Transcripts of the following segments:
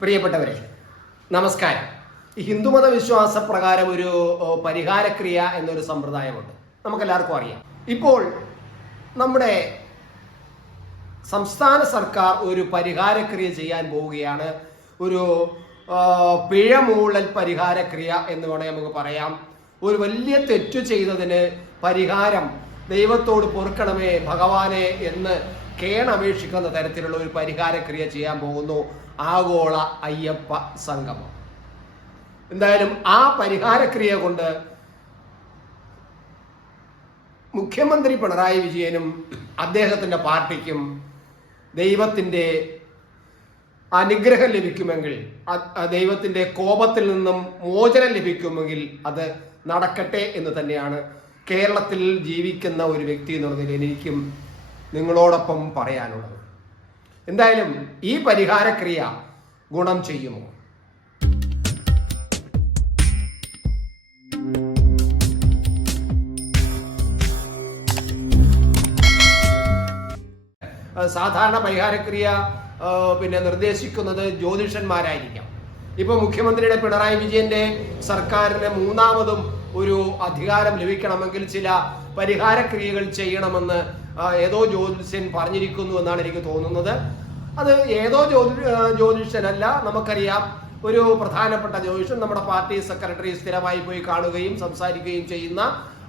പ്രിയപ്പെട്ടവരെ നമസ്കാരം. ഹിന്ദുമത വിശ്വാസ പ്രകാരം ഒരു പരിഹാരക്രിയ എന്നൊരു സമ്പ്രദായമുണ്ട്. നമുക്കെല്ലാവർക്കും അറിയാം. ഇപ്പോൾ നമ്മുടെ സംസ്ഥാന സർക്കാർ ഒരു പരിഹാരക്രിയ ചെയ്യാൻ പോവുകയാണ്. ഒരു പിഴമൂളൽ പരിഹാരക്രിയ എന്ന് വേണമെങ്കിൽ നമുക്ക് പറയാം. ഒരു വലിയ തെറ്റു ചെയ്തതിന് പരിഹാരം ദൈവത്തോട് പൊറുക്കണമേ ഭഗവാനെ എന്ന് കേണപേക്ഷിക്കുന്ന തരത്തിലുള്ള ഒരു പരിഹാരക്രിയ ചെയ്യാൻ പോകുന്നു ആഗോള അയ്യപ്പ സംഗമം. എന്തായാലും ആ പരിഹാരക്രിയ കൊണ്ട് മുഖ്യമന്ത്രി പിണറായി വിജയനും അദ്ദേഹത്തിന്റെ പാർട്ടിക്കും ദൈവത്തിന്റെ അനുഗ്രഹം ലഭിക്കുമെങ്കിൽ ദൈവത്തിന്റെ കോപത്തിൽ നിന്നും മോചനം ലഭിക്കുമെങ്കിൽ അത് നടക്കട്ടെ എന്ന് തന്നെയാണ് കേരളത്തിൽ ജീവിക്കുന്ന ഒരു വ്യക്തി എന്ന് നിലയിൽ എനിക്കും നിങ്ങളോടൊപ്പം പറയാനുള്ളത്. എന്തായാലും ഈ പരിഹാരക്രിയ ഗുണം ചെയ്യുമോ? സാധാരണ പരിഹാരക്രിയ പിന്നെ നിർദ്ദേശിക്കുന്നത് ജ്യോതിഷന്മാരായിരിക്കാം. ഇപ്പൊ മുഖ്യമന്ത്രിയുടെ പിണറായി വിജയന്റെ സർക്കാരിന് മൂന്നാമതും ഒരു അധികാരം ലഭിക്കണമെങ്കിൽ ചില പരിഹാരക്രിയകൾ ചെയ്യണമെന്ന് ഏതോ ജ്യോതിഷൻ പറഞ്ഞിരിക്കുന്നു എന്നാണ് എനിക്ക് തോന്നുന്നത്. അത് ഏതോ ജ്യോതി ജ്യോതിഷ്യനല്ല നമുക്കറിയാം. ഒരു പ്രധാനപ്പെട്ട ജ്യോതിഷൻ നമ്മുടെ പാർട്ടി സെക്രട്ടറി സ്ഥിരമായി പോയി കാണുകയും സംസാരിക്കുകയും ചെയ്യുന്ന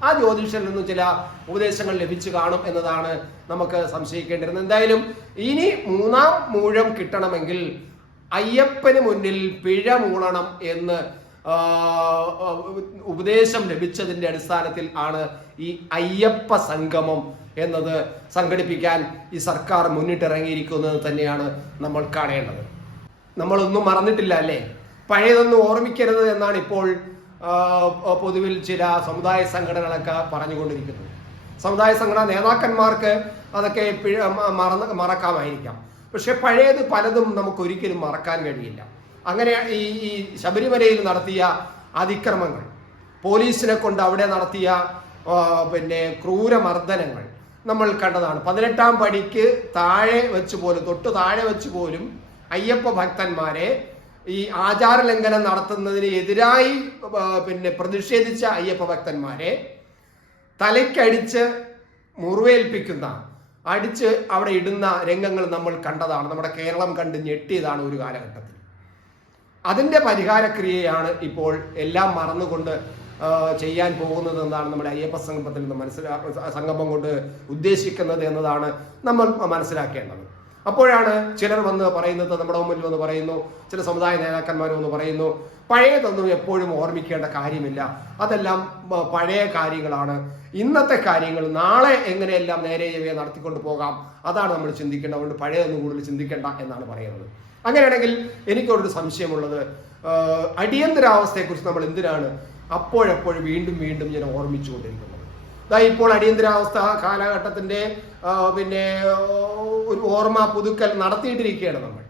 ആ ജ്യോതിഷനിൽ നിന്ന് ചില ഉപദേശങ്ങൾ ലഭിച്ചു കാണും എന്നതാണ് നമുക്ക് സംശയിക്കേണ്ടിരുന്നത് എന്തായാലും ഇനി മൂന്നാം മൂഴം കിട്ടണമെങ്കിൽ അയ്യപ്പന് മുന്നിൽ പിഴ മൂളണം എന്ന് ഉപദേശം ലഭിച്ചതിന്റെ അടിസ്ഥാനത്തിൽ ആണ് ഈ അയ്യപ്പ സംഗമം എന്നത് സംഘടിപ്പിക്കാൻ ഈ സർക്കാർ മുന്നിട്ടിറങ്ങിയിരിക്കുന്നത് തന്നെയാണ് നമ്മൾ കാണേണ്ടത്. നമ്മളൊന്നും മറന്നിട്ടില്ല അല്ലേ? പഴയതൊന്നും ഓർമ്മിക്കരുത് എന്നാണ് ഇപ്പോൾ പൊതുവിൽ ചില സമുദായ സംഘടനകളൊക്കെ പറഞ്ഞുകൊണ്ടിരിക്കുന്നത്. സമുദായ സംഘടന നേതാക്കന്മാർക്ക് അതൊക്കെ മറന്ന് മറക്കാമായിരിക്കാം. പക്ഷെ പഴയത് പലതും നമുക്ക് ഒരിക്കലും മറക്കാൻ കഴിയില്ല. അങ്ങനെ ഈ ഈ ശബരിമലയിൽ നടത്തിയ അതിക്രമങ്ങൾ പോലീസിനെ കൊണ്ട് അവിടെ നടത്തിയ പിന്നെ ക്രൂരമർദ്ദനങ്ങൾ നമ്മൾ കണ്ടതാണ്. പതിനെട്ടാം പടിക്ക് താഴെ വെച്ച് പോലും തൊട്ട് താഴെ വെച്ച് പോലും അയ്യപ്പ ഭക്തന്മാരെ ഈ ആചാര ലംഘനം നടത്തുന്നതിന് എതിരായി പിന്നെ പ്രതിഷേധിച്ച അയ്യപ്പ ഭക്തന്മാരെ തലയ്ക്കടിച്ച് മുറിവേൽപ്പിക്കുന്ന അടിച്ച് അവിടെ ഇടുന്ന രംഗങ്ങൾ നമ്മൾ കണ്ടതാണ്. നമ്മുടെ കേരളം കണ്ട് ഞെട്ടിയതാണ് ഒരു കാലഘട്ടത്തിൽ. അതിന്റെ പരിഹാരക്രിയയാണ് ഇപ്പോൾ എല്ലാം മറന്നുകൊണ്ട് ചെയ്യാൻ പോകുന്നത് എന്താണ് നമ്മുടെ അയ്യപ്പ സംഗമത്തിൽ നിന്ന് മനസ്സിലാ സംഗമം കൊണ്ട് ഉദ്ദേശിക്കുന്നത് എന്നതാണ് നമ്മൾ മനസ്സിലാക്കേണ്ടത്. അപ്പോഴാണ് ചിലർ വന്ന് പറയുന്നത് നമ്മുടെ മുമ്പിൽ വന്ന് പറയുന്നു ചില സമുദായ നേതാക്കന്മാർ വന്ന് പറയുന്നു പഴയതൊന്നും എപ്പോഴും ഓർമ്മിക്കേണ്ട കാര്യമില്ല. അതെല്ലാം പഴയ കാര്യങ്ങളാണ്. ഇന്നത്തെ കാര്യങ്ങൾ നാളെ എങ്ങനെയെല്ലാം നേരെ ഇവയെ നടത്തിക്കൊണ്ട് പോകാം അതാണ് നമ്മൾ ചിന്തിക്കേണ്ടത്. അതുകൊണ്ട് പഴയതൊന്നും കൂടുതൽ ചിന്തിക്കേണ്ട എന്നാണ് പറയുന്നത്. അങ്ങനെയാണെങ്കിൽ എനിക്കൊരു സംശയമുള്ളത്. അടിയന്തരാവസ്ഥയെക്കുറിച്ച് നമ്മൾ എന്തിനാണ് അപ്പോഴപ്പോഴും വീണ്ടും വീണ്ടും ഞാൻ ഓർമ്മിച്ചുകൊണ്ടിരിക്കുന്നത്. ദാ ഇപ്പോൾ അടിയന്തരാവസ്ഥ കാലഘട്ടത്തിന്റെ പിന്നെ ഒരു ഓർമ്മ പുതുക്കൽ നടത്തിയിട്ടിരിക്കുകയാണ് നമ്മൾ.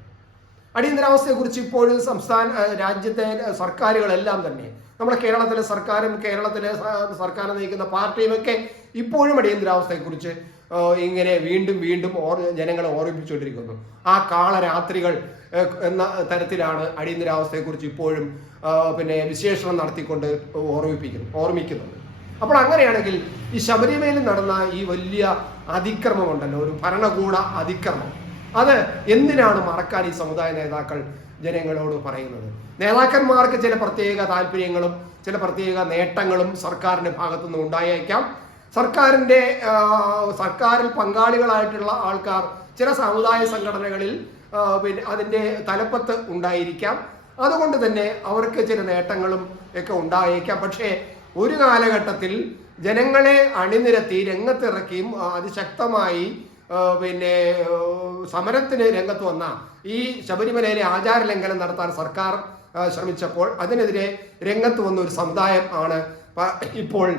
അടിയന്തരാവസ്ഥയെക്കുറിച്ച് ഇപ്പോഴും സംസ്ഥാന രാജ്യത്തെ സർക്കാരുകളെല്ലാം തന്നെ നമ്മുടെ കേരളത്തിലെ സർക്കാരും കേരളത്തിലെ സർക്കാർ നയിക്കുന്ന പാർട്ടിയും ഒക്കെ ഇപ്പോഴും അടിയന്തരാവസ്ഥയെക്കുറിച്ച് ഇങ്ങനെ വീണ്ടും വീണ്ടും ഓർ ജനങ്ങളെ ഓർമ്മിപ്പിച്ചുകൊണ്ടിരിക്കുന്നു. ആ കാളരാത്രികൾ എന്ന തരത്തിലാണ് അടിയന്തരാവസ്ഥയെക്കുറിച്ച് ഇപ്പോഴും പിന്നെ വിശേഷണം നടത്തിക്കൊണ്ട് ഓർമ്മിപ്പിക്കുന്നു ഓർമ്മിക്കുന്നത് അപ്പോൾ അങ്ങനെയാണെങ്കിൽ ഈ ശബരിമലയിൽ നടന്ന ഈ വലിയ അതിക്രമം ഉണ്ടല്ലോ ഒരു ഭരണകൂട അതിക്രമം. അത് എന്തിനാണ് മറക്കാൻ ഈ സമുദായ നേതാക്കൾ ജനങ്ങളോട് പറയുന്നത്? നേതാക്കന്മാർക്ക് ചില പ്രത്യേക താല്പര്യങ്ങളും ചില പ്രത്യേക നേട്ടങ്ങളും സർക്കാരിന്റെ ഭാഗത്തുനിന്ന് ഉണ്ടായേക്കാം. സർക്കാരിന്റെ ആ, സർക്കാരിൽ പങ്കാളികളായിട്ടുള്ള ആൾക്കാർ ചില സമുദായ സംഘടനകളിൽ പിന്നെ അതിന്റെ തലപ്പത്ത് ഉണ്ടായിരിക്കാം. അതുകൊണ്ട് തന്നെ അവർക്ക് ചില നേട്ടങ്ങളും ഒക്കെ ഉണ്ടായേക്കാം. പക്ഷേ ഒരു കാലഘട്ടത്തിൽ ജനങ്ങളെ അണിനിരത്തി രംഗത്തിറക്കിയും അതിശക്തമായി പിന്നെ സമരത്തിന് രംഗത്ത് വന്ന ഈ ശബരിമലയിലെ ആചാര ലംഘനം നടത്താൻ സർക്കാർ ശ്രമിച്ചപ്പോൾ അതിനെതിരെ രംഗത്ത് വന്ന ഒരു സമുദായം ആണ് ഇപ്പോൾ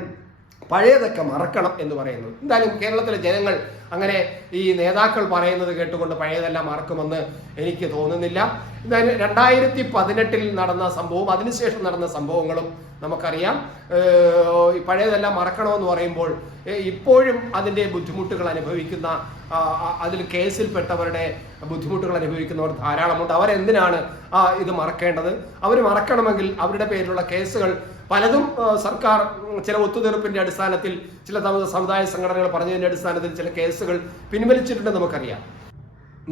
പഴയതൊക്കെ മറക്കണം എന്ന് പറയുന്നത്. എന്തായാലും കേരളത്തിലെ ജനങ്ങൾ അങ്ങനെ ഈ നേതാക്കൾ പറയുന്നത് കേട്ടുകൊണ്ട് പഴയതെല്ലാം മറക്കുമെന്ന് എനിക്ക് തോന്നുന്നില്ല. എന്തായാലും രണ്ടായിരത്തി പതിനെട്ടിൽ നടന്ന സംഭവം അതിനുശേഷം നടന്ന സംഭവങ്ങളും നമുക്കറിയാം. പഴയതെല്ലാം മറക്കണമെന്ന് പറയുമ്പോൾ ഇപ്പോഴും അതിന്റെ ബുദ്ധിമുട്ടുകൾ അനുഭവിക്കുന്ന അതിൽ കേസിൽപ്പെട്ടവരുടെ ബുദ്ധിമുട്ടുകൾ അനുഭവിക്കുന്നവർ ധാരാളമുണ്ട്. അവരെന്തിനാണ് ഇത് മറക്കേണ്ടത്? അവർ മറക്കണമെങ്കിൽ അവരുടെ പേരിലുള്ള കേസുകൾ പലതും സർക്കാർ ചില ഒത്തുതീർപ്പിന്റെ അടിസ്ഥാനത്തിൽ ചില സമുദായ സംഘടനകൾ പറഞ്ഞതിന്റെ അടിസ്ഥാനത്തിൽ ചില കേസുകൾ പിൻവലിച്ചിട്ടുണ്ട് നമുക്കറിയാം.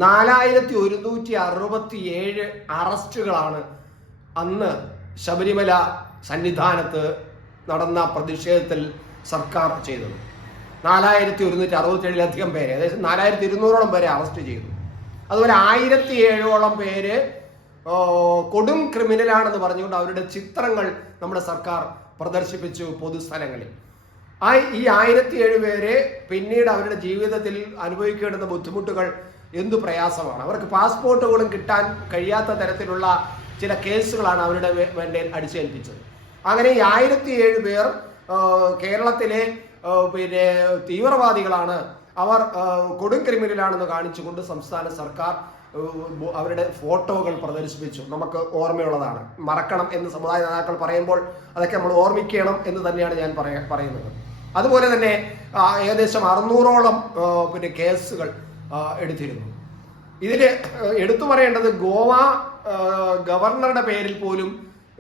നാലായിരത്തി ഒരുന്നൂറ്റി അറുപത്തി ഏഴ് അറസ്റ്റുകളാണ് അന്ന് ശബരിമല സന്നിധാനത്ത് നടന്ന പ്രതിഷേധത്തിൽ സർക്കാർ ചെയ്തത്. നാലായിരത്തി ഒരുന്നൂറ്റി അറുപത്തി ഏഴിലധികം പേരെ ഏകദേശം നാലായിരത്തി ഇരുന്നൂറോളം പേരെ അറസ്റ്റ് ചെയ്തു. അതുപോലെ ആയിരത്തി ഏഴോളം പേര് കൊടും ക്രിമിനലാണെന്ന് പറഞ്ഞുകൊണ്ട് അവരുടെ ചിത്രങ്ങൾ നമ്മുടെ സർക്കാർ പ്രദർശിപ്പിച്ചു പൊതുസ്ഥലങ്ങളിൽ. ആ ഈ ആയിരത്തി ഏഴ് പേരെ പിന്നീട് അവരുടെ ജീവിതത്തിൽ അനുഭവിക്കേണ്ടുന്ന ബുദ്ധിമുട്ടുകൾ എന്തു പ്രയാസമാണ്? അവർക്ക് പാസ്പോർട്ട് പോലും കിട്ടാൻ കഴിയാത്ത തരത്തിലുള്ള ചില കേസുകളാണ് അവരുടെ വേണ്ട അടിച്ചേൽപ്പിച്ചത്. അങ്ങനെ ഈ ആയിരത്തി ഏഴ് പേർ കേരളത്തിലെ പിന്നെ തീവ്രവാദികളാണ്. അവർ കൊടും ക്രിമിനലാണെന്ന് കാണിച്ചുകൊണ്ട് സംസ്ഥാന സർക്കാർ അവരുടെ ഫോട്ടോകൾ പ്രദർശിപ്പിച്ചു. നമുക്ക് ഓർമ്മയുള്ളതാണ്. മറക്കണം എന്ന് സമുദായ നേതാക്കൾ പറയുമ്പോൾ അതൊക്കെ നമ്മൾ ഓർമ്മിക്കണം എന്ന് തന്നെയാണ് ഞാൻ പറയാ പറയുന്നത്. അതുപോലെ തന്നെ ഏകദേശം അറുന്നൂറോളം പിന്നെ കേസുകൾ എടുത്തിരുന്നു. ഇതിൽ എടുത്തു പറയേണ്ടത് ഗോവ ഗവർണറുടെ പേരിൽ പോലും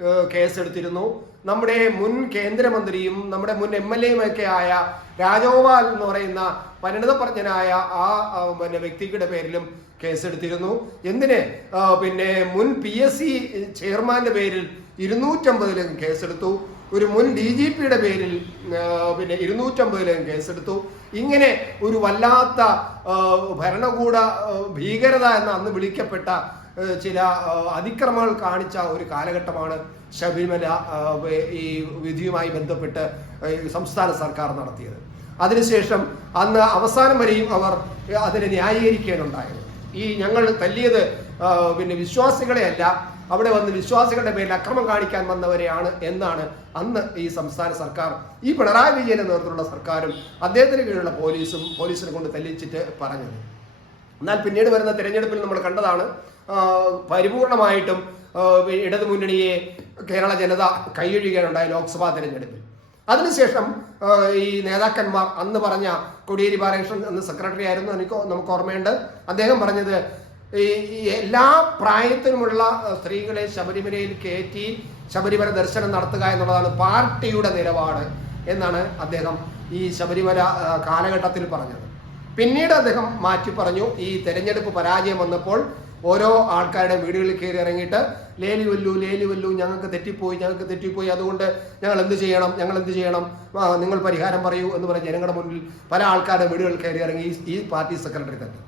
കേസ് കേസെടുത്തിരുന്നു. നമ്മുടെ മുൻ കേന്ദ്രമന്ത്രിയും നമ്മുടെ മുൻ എം എൽ എയും ഒക്കെ ആയ രാജഗോപാൽ എന്ന് പറയുന്ന പരിണിതപ്രജ്ഞനായ ആ പിന്നെ വ്യക്തിയുടെ പേരിലും കേസെടുത്തിരുന്നു. എന്തിന്? പിന്നെ മുൻ പി എസ് സി ചെയർമാന്റെ പേരിൽ ഇരുന്നൂറ്റമ്പതിലും കേസെടുത്തു. ഒരു മുൻ ഡി ജി പിയുടെ പേരിൽ പിന്നെ ഇരുന്നൂറ്റമ്പതിലും കേസെടുത്തു. ഇങ്ങനെ ഒരു വല്ലാത്ത ഭരണകൂട ഭീകരത എന്ന് അന്ന് വിളിക്കപ്പെട്ട ചില അതിക്രമങ്ങൾ കാണിച്ച ഒരു കാലഘട്ടമാണ് ശബരിമല ഈ വിധിയുമായി ബന്ധപ്പെട്ട് സംസ്ഥാന സർക്കാർ നടത്തിയത്. അതിനുശേഷം അന്ന് അവസാനം വരെയും അവർ അതിനെ ന്യായീകരിക്കാനുണ്ടായത് ഈ ഞങ്ങൾ തല്ലിയത് പിന്നെ വിശ്വാസികളെ അല്ല അവിടെ വന്ന് വിശ്വാസികളുടെ പേരിൽ അക്രമം കാണിക്കാൻ വന്നവരെയാണ് എന്നാണ് അന്ന് ഈ സംസ്ഥാന സർക്കാർ ഈ പിണറായി വിജയന്റെ നേതൃത്വത്തിലുള്ള സർക്കാരും അദ്ദേഹത്തിന് കീഴിലുള്ള പോലീസും പോലീസിനെ കൊണ്ട് തെല്ലിച്ചിട്ട് പറഞ്ഞത്. എന്നാൽ പിന്നീട് വരുന്ന തിരഞ്ഞെടുപ്പിൽ നമ്മൾ കണ്ടതാണ് പരിപൂർണമായിട്ടും ഇടതു മുന്നണിയെ കേരള ജനത കൈയൊഴിയുകയാണുണ്ടായ ലോക്സഭാ തെരഞ്ഞെടുപ്പിൽ. അതിനുശേഷം ഈ നേതാക്കന്മാർ അന്ന് പറഞ്ഞ കോടിയേരി ബാലകൃഷ്ണൻ അന്ന് സെക്രട്ടറി ആയിരുന്നു എനിക്ക് നമുക്ക് ഓർമ്മയുണ്ട്. അദ്ദേഹം പറഞ്ഞത് ഈ എല്ലാ പ്രായത്തിലുമുള്ള സ്ത്രീകളെ ശബരിമലയിൽ കയറ്റി ശബരിമല ദർശനം നടത്തുക എന്നുള്ളതാണ് പാർട്ടിയുടെ നിലപാട് എന്നാണ് അദ്ദേഹം ഈ ശബരിമല കാലഘട്ടത്തിൽ പറഞ്ഞത്. പിന്നീട് അദ്ദേഹം മാറ്റി പറഞ്ഞു ഈ തെരഞ്ഞെടുപ്പ് പരാജയം വന്നപ്പോൾ ഓരോ ആൾക്കാരുടെ വീടുകളിൽ കയറി ഇറങ്ങിയിട്ട് ലേലി വല്ലു ലേലി വല്ലു ഞങ്ങൾക്ക് തെറ്റിപ്പോയി ഞങ്ങൾക്ക് തെറ്റിപ്പോയി അതുകൊണ്ട് ഞങ്ങൾ എന്ത് ചെയ്യണം ഞങ്ങൾ എന്ത് ചെയ്യണം? നിങ്ങൾ പരിഹാരം പറയൂ എന്ന് പറഞ്ഞ ജനങ്ങളുടെ മുന്നിൽ പല ആൾക്കാരുടെ വീടുകളിൽ കയറി ഇറങ്ങി ഈ- പാർട്ടി സെക്രട്ടറി തന്നെ.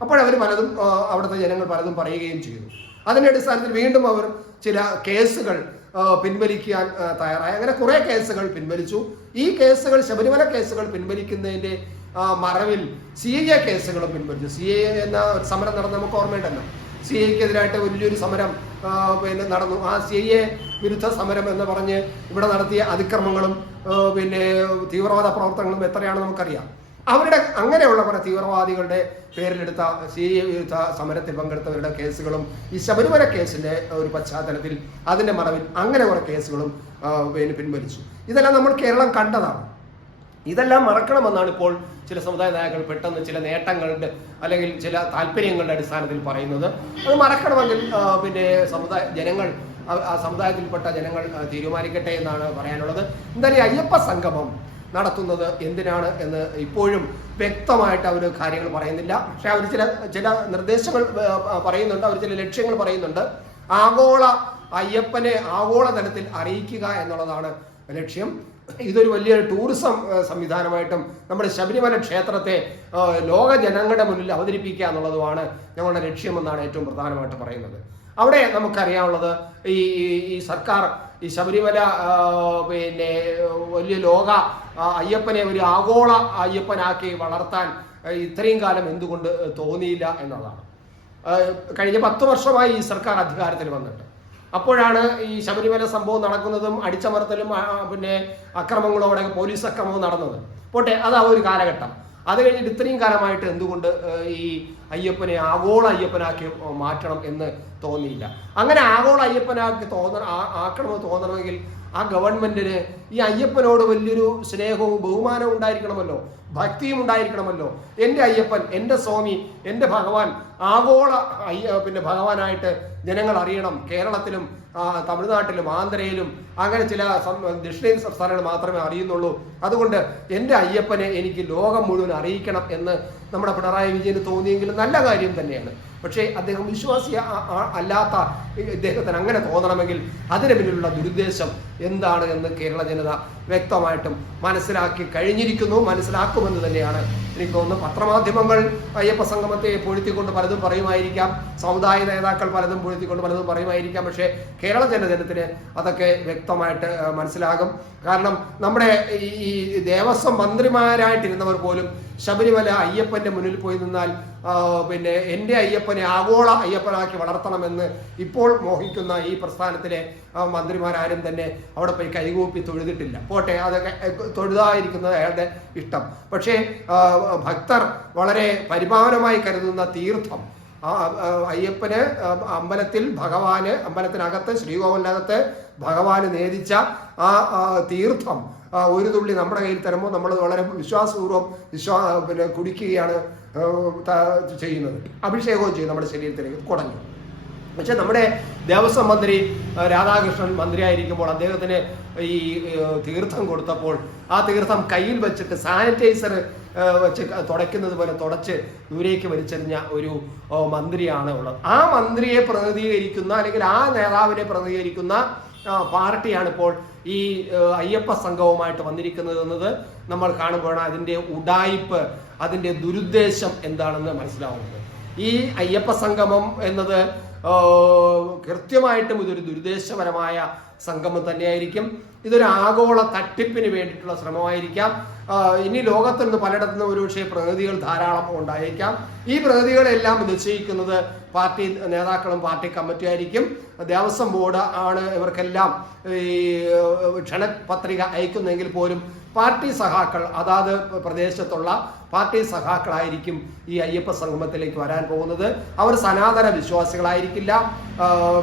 അപ്പോഴവർ പലതും അവിടുത്തെ ജനങ്ങൾ പലതും പറയുകയും ചെയ്തു. അതിന്റെ അടിസ്ഥാനത്തിൽ വീണ്ടും അവർ ചില കേസുകൾ പിൻവലിക്കാൻ തയ്യാറായി. അങ്ങനെ കുറെ കേസുകൾ പിൻവലിച്ചു. ഈ കേസുകൾ ശബരിമല കേസുകൾ പിൻവലിക്കുന്നതിന്റെ മറവിൽ സി എ കേസുകളും പിൻവലിച്ചു. സി എ എന്ന സമരം നടന്ന നമുക്ക് ഓർമ്മയുണ്ടല്ലോ. സി എക്കെതിരായിട്ട് വലിയൊരു സമരം പിന്നെ നടന്നു. ആ സി എ വിരുദ്ധ സമരം എന്ന് പറഞ്ഞ് ഇവിടെ നടത്തിയ അതിക്രമങ്ങളും പിന്നെ തീവ്രവാദ പ്രവർത്തനങ്ങളും എത്രയാണെന്ന് നമുക്കറിയാം. അവരുടെ അങ്ങനെയുള്ള കുറെ തീവ്രവാദികളുടെ പേരിലെടുത്ത സി വിരുദ്ധ സമരത്തിൽ പങ്കെടുത്തവരുടെ കേസുകളും ഈ ശബരിമല കേസിന്റെ ഒരു പശ്ചാത്തലത്തിൽ അതിന്റെ മറവിൽ അങ്ങനെ കുറെ കേസുകളും പിന്നെ പിൻവലിച്ചു. ഇതെല്ലാം നമ്മൾ കേരളം കണ്ടതാണ്. ഇതെല്ലാം മറക്കണമെന്നാണ് ഇപ്പോൾ ചില സമുദായ നേതാക്കൾ പെട്ടെന്ന് ചില നേട്ടങ്ങളുടെ അല്ലെങ്കിൽ ചില താല്പര്യങ്ങളുടെ അടിസ്ഥാനത്തിൽ പറയുന്നത്. അത് മറക്കണമെങ്കിൽ പിന്നെ സമുദായ ജനങ്ങൾ ആ- സമുദായത്തിൽപ്പെട്ട ജനങ്ങൾ തീരുമാനിക്കട്ടെ എന്നാണ് പറയാനുള്ളത്. എന്തായാലും അയ്യപ്പ സംഗമം നടത്തുന്നത് എന്തിനാണ് എന്ന് ഇപ്പോഴും വ്യക്തമായിട്ട് അവർ കാര്യങ്ങൾ പറയുന്നില്ല. പക്ഷെ അവർ ചില ചില നിർദ്ദേശങ്ങൾ പറയുന്നുണ്ട്. അവർ ചില ലക്ഷ്യങ്ങൾ പറയുന്നുണ്ട്. ആഗോള അയ്യപ്പനെ ആഗോള തലത്തിൽ അറിയിക്കുക എന്നുള്ളതാണ് ലക്ഷ്യം. ഇതൊരു വലിയ ടൂറിസം സംവിധാനമായിട്ടും നമ്മുടെ ശബരിമല ക്ഷേത്രത്തെ ലോക ജനങ്ങളുടെ മുന്നിൽ അവതരിപ്പിക്കുക എന്നുള്ളതുമാണ് ഞങ്ങളുടെ ലക്ഷ്യമെന്നാണ് ഏറ്റവും പ്രധാനമായിട്ട് പറയുന്നത്. അവിടെ നമുക്കറിയാനുള്ളത് ഈ ഈ- സർക്കാർ ഈ ശബരിമല പിന്നെ വലിയ ലോക അയ്യപ്പനെ ഒരു ആഗോള അയ്യപ്പനാക്കി വളർത്താൻ ഇത്രയും കാലം എന്തുകൊണ്ട് തോന്നിയില്ല എന്നുള്ളതാണ്. കഴിഞ്ഞ പത്ത് വർഷമായി ഈ സർക്കാർ അധികാരത്തിൽ വന്നിട്ട്. അപ്പോഴാണ് ഈ ശബരിമല സംഭവം നടക്കുന്നതും അടിച്ചമർത്തലും പിന്നെ അക്രമങ്ങളും അവിടെ പോലീസ് അക്രമവും നടന്നത്. പോട്ടെ അത് ഒരു കാലഘട്ടം. അത് കഴിഞ്ഞിട്ട് ഇത്രയും കാലമായിട്ട് എന്തുകൊണ്ട് ഈ അയ്യപ്പനെ ആഗോള അയ്യപ്പനാക്കി മാറ്റണം എന്ന് തോന്നിയില്ല. അങ്ങനെ ആഗോള അയ്യപ്പനാക്കി തോന്ന ആക്കണമെന്ന് തോന്നണമെങ്കിൽ ആ ഗവൺമെന്റിന് ഈ അയ്യപ്പനോട് വലിയൊരു സ്നേഹവും ബഹുമാനവും ഉണ്ടായിരിക്കണമല്ലോ. ഭക്തിയും ഉണ്ടായിരിക്കണമല്ലോ എന്റെ അയ്യപ്പൻ എന്റെ സ്വാമി എന്റെ ഭഗവാൻ ആഗോള പിന്നെ ഭഗവാനായിട്ട് ജനങ്ങൾ അറിയണം. കേരളത്തിലും തമിഴ്നാട്ടിലും ആന്ധ്രയിലും അങ്ങനെ ചില ദക്ഷിണേന്ത്യ സംസ്ഥാനങ്ങൾ മാത്രമേ അറിയുന്നുള്ളൂ. അതുകൊണ്ട് എന്റെ അയ്യപ്പനെ എനിക്ക് ലോകം മുഴുവൻ അറിയിക്കണം എന്ന് നമ്മുടെ പിണറായി വിജയന് തോന്നിയെങ്കിലും നല്ല കാര്യം തന്നെയാണ്. പക്ഷേ അദ്ദേഹം വിശ്വാസി അല്ലാത്ത ഇദ്ദേഹത്തിന് അങ്ങനെ തോന്നണമെങ്കിൽ അതിന് പിന്നിലുള്ള ദുരുദ്ദേശം എന്താണ് എന്ന് കേരള ജനത വ്യക്തമായിട്ടും മനസ്സിലാക്കി കഴിഞ്ഞിരിക്കുന്നു മനസ്സിലാക്കുമെന്ന് തന്നെയാണ് എനിക്ക് തോന്നുന്നു. പത്രമാധ്യമങ്ങൾ അയ്യപ്പ സംഗമത്തെ പൊഴുത്തിക്കൊണ്ട് പലതും പറയുമായിരിക്കാം സമുദായ നേതാക്കൾ പലതും പൊഴുത്തിക്കൊണ്ട് പലതും പറയുമായിരിക്കാം പക്ഷേ കേരള ജനജനത്തിന് അതൊക്കെ വ്യക്തമായിട്ട് മനസ്സിലാകും. കാരണം നമ്മുടെ ഈ ദേവസ്വം മന്ത്രിമാരായിട്ടിരുന്നവർ പോലും ശബരിമല അയ്യപ്പന്റെ മുന്നിൽ പോയി നിന്നാൽ പിന്നെ എന്റെ അയ്യപ്പനെ ആഗോള അയ്യപ്പനാക്കി വളർത്തണമെന്ന് ഇപ്പോൾ മോഹിക്കുന്ന ഈ പ്രസ്ഥാനത്തിലെ മന്ത്രിമാരാരും തന്നെ അവിടെ പോയി കൈകൂപ്പി തൊഴുതിട്ടില്ല. പോട്ടെ അത് തൊഴുതായിരിക്കുന്നത് അയാളുടെ ഇഷ്ടം. പക്ഷേ ഭക്തർ വളരെ പരിപാവനമായി കരുതുന്ന തീർത്ഥം അയ്യപ്പന് അമ്പലത്തിൽ ഭഗവാന് അമ്പലത്തിനകത്ത് ശ്രീകോവിലിനകത്ത് ഭഗവാന് നേദിച്ച ആ തീർത്ഥം ഒരു തുള്ളി നമ്മുടെ കയ്യിൽ തരുമ്പോൾ നമ്മൾ വളരെ വിശ്വാസപൂർവം വിശ്വാ പിന്നെ കുടിക്കുകയാണ് ആ, ചെയ്യുന്നത്. അഭിഷേകവും ചെയ്യും നമ്മുടെ ശരീരത്തിലേക്ക്. കുടഞ്ഞു. പക്ഷെ നമ്മുടെ ദേവസ്വം മന്ത്രി ആ, രാധാകൃഷ്ണൻ മന്ത്രിയായിരിക്കുമ്പോൾ അദ്ദേഹത്തിന് ഈ തീർത്ഥം കൊടുത്തപ്പോൾ ആ തീർത്ഥം കയ്യിൽ വെച്ചിട്ട് സാനിറ്റൈസർ വെച്ച് തുടയ്ക്കുന്നത് പോലെ തുടച്ച് ദൂരേക്ക് വലിച്ചെറിഞ്ഞ ഒരു മന്ത്രിയാണ് ഉള്ളത്. ആ മന്ത്രിയെ പ്രതിനിധീകരിക്കുന്ന അല്ലെങ്കിൽ ആ നേതാവിനെ പ്രതിനിധീകരിക്കുന്ന ആ, പാർട്ടിയാണ് ഇപ്പോൾ ഈ അയ്യപ്പ സംഘവുമായിട്ട് വന്നിരിക്കുന്നത് എന്നത് നമ്മൾ കാണുമ്പോഴാണ് അതിന്റെ ഉടായിപ്പ് അതിന്റെ ദുരുദ്ദേശം എന്താണെന്ന് മനസ്സിലാവുന്നത്. ഈ അയ്യപ്പ സംഗമം എന്നത് കൃത്യമായിട്ടും ഇതൊരു ദുരുദ്ദേശപരമായ സംഗമം തന്നെയായിരിക്കും. ഇതൊരു ആഗോള തട്ടിപ്പിന് വേണ്ടിയിട്ടുള്ള ശ്രമമായിരിക്കാം. ഇനി ലോകത്ത് നിന്ന് പലയിടത്തു നിന്ന് ഒരുപക്ഷെ പ്രതിനിധികൾ ധാരാളം ഉണ്ടായേക്കാം. ഈ പ്രതിനിധികളെല്ലാം നിശ്ചയിക്കുന്നത് പാർട്ടി നേതാക്കളും പാർട്ടി കമ്മിറ്റി ആയിരിക്കും. ദേവസ്വം ബോർഡ് ആണ് ഇവർക്കെല്ലാം ഈ ക്ഷണപത്രിക അയക്കുന്നെങ്കിൽ പോലും പാർട്ടി സഹാക്കൾ അതാത് പ്രദേശത്തുള്ള പാർട്ടി സഖാക്കളായിരിക്കും ഈ അയ്യപ്പ സംഗമത്തിലേക്ക് വരാൻ പോകുന്നത്. അവർ സനാതന വിശ്വാസികളായിരിക്കില്ല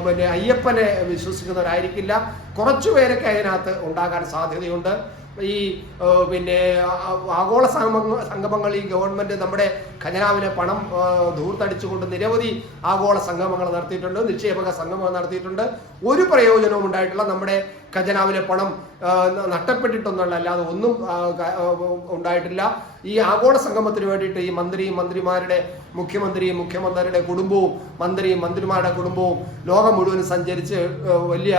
പിന്നെ അയ്യപ്പനെ വിശ്വസിക്കുന്നവരായിരിക്കില്ല. കുറച്ചു പേരൊക്കെ അതിനകത്ത് ഉണ്ടാകാൻ സാധ്യതയുണ്ട്. ഈ പിന്നെ ആഗോള സംഗമ സംഗമങ്ങൾ ഈ ഗവൺമെന്റ് നമ്മുടെ ഖജനാവിലെ പണം ധൂർത്തടിച്ചുകൊണ്ട് നിരവധി ആഗോള സംഗമങ്ങൾ നടത്തിയിട്ടുണ്ട് നിക്ഷേപക സംഗമങ്ങൾ നടത്തിയിട്ടുണ്ട്. ഒരു പ്രയോജനവും ഉണ്ടായിട്ടില്ല. നമ്മുടെ ഖജനാവിലെ പണം നഷ്ടപ്പെട്ടിട്ടൊന്നുമല്ല അല്ലാതെ ഒന്നും ഉണ്ടായിട്ടില്ല. ഈ ആഗോള സംഗമത്തിന് വേണ്ടിയിട്ട് ഈ മന്ത്രിയും മന്ത്രിമാരുടെ മുഖ്യമന്ത്രിയും മുഖ്യമന്ത്രിയുടെ കുടുംബവും മന്ത്രിയും മന്ത്രിമാരുടെ കുടുംബവും ലോകം മുഴുവൻ സഞ്ചരിച്ച് വലിയ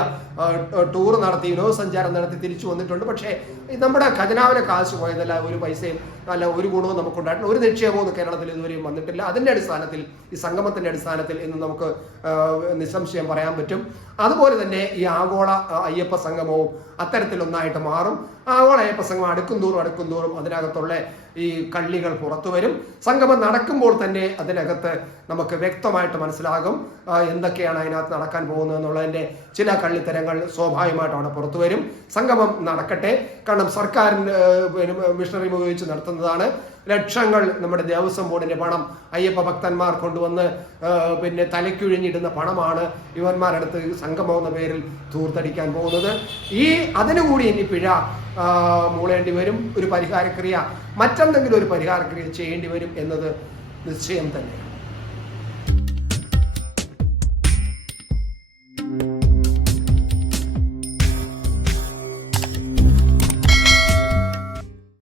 ടൂർ നടത്തി വിനോദസഞ്ചാരം നടത്തി തിരിച്ചു വന്നിട്ടുണ്ട്. പക്ഷേ നമ്മുടെ ഖജനാവിലെ കാശ് പോയതല്ല ഒരു പൈസയും അല്ല ഒരു ഗുണവും നമുക്കുണ്ടായിട്ടില്ല. ഒരു നിക്ഷേപവും കേരളത്തിൽ ഇതുവരെയും വന്നിട്ടില്ല. അതിന്റെ അടിസ്ഥാനത്തിൽ ഈ സംഗമത്തിന്റെ അടിസ്ഥാനത്തിൽ എന്ന് നമുക്ക് നിസ്സംശയം പറയാൻ പറ്റും. അതുപോലെ തന്നെ ഈ ആഗോള അയ്യപ്പ സംഗമവും അത്തരത്തിലൊന്നായിട്ട് മാറും. ആഗോള അയ്യപ്പ സംഗമം അടുക്കും തോറും അടുക്കും തോറും അതിനകത്തുള്ള ഈ കള്ളികൾ പുറത്തു വരും. സംഗമം നടക്കുമ്പോൾ തന്നെ അതിനകത്ത് നമുക്ക് വ്യക്തമായിട്ട് മനസ്സിലാകും എന്തൊക്കെയാണ് അതിനകത്ത് നടക്കാൻ പോകുന്നത് എന്നുള്ളതിന്റെ ചില കള്ളിത്തരങ്ങൾ സ്വാഭാവികമായിട്ട് അവിടെ പുറത്തു വരും. സംഗമം നടക്കട്ടെ. കാരണം സർക്കാരിന് മിഷണറി ഉപയോഗിച്ച് നടത്തുന്നതാണ്. ലക്ഷങ്ങൾ നമ്മുടെ ദേവസ്വം ബോർഡിന്റെ പണം അയ്യപ്പ ഭക്തന്മാർ കൊണ്ടുവന്ന് പിന്നെ തലയ്ക്കുഴിഞ്ഞിടുന്ന പണമാണ് ഇവന്മാരടുത്ത് സംഗമം എന്ന പേരിൽ തൂർത്തടിക്കാൻ പോകുന്നത്. ഈ അതിനുകൂടി ഇനി പിഴ മൂളേണ്ടി വരും. ഒരു പരിഹാരക്രിയ മറ്റെന്തെങ്കിലും ഒരു പരിഹാരക്രിയ ചെയ്യേണ്ടി വരും എന്നത് നിശ്ചയം തന്നെയാണ്.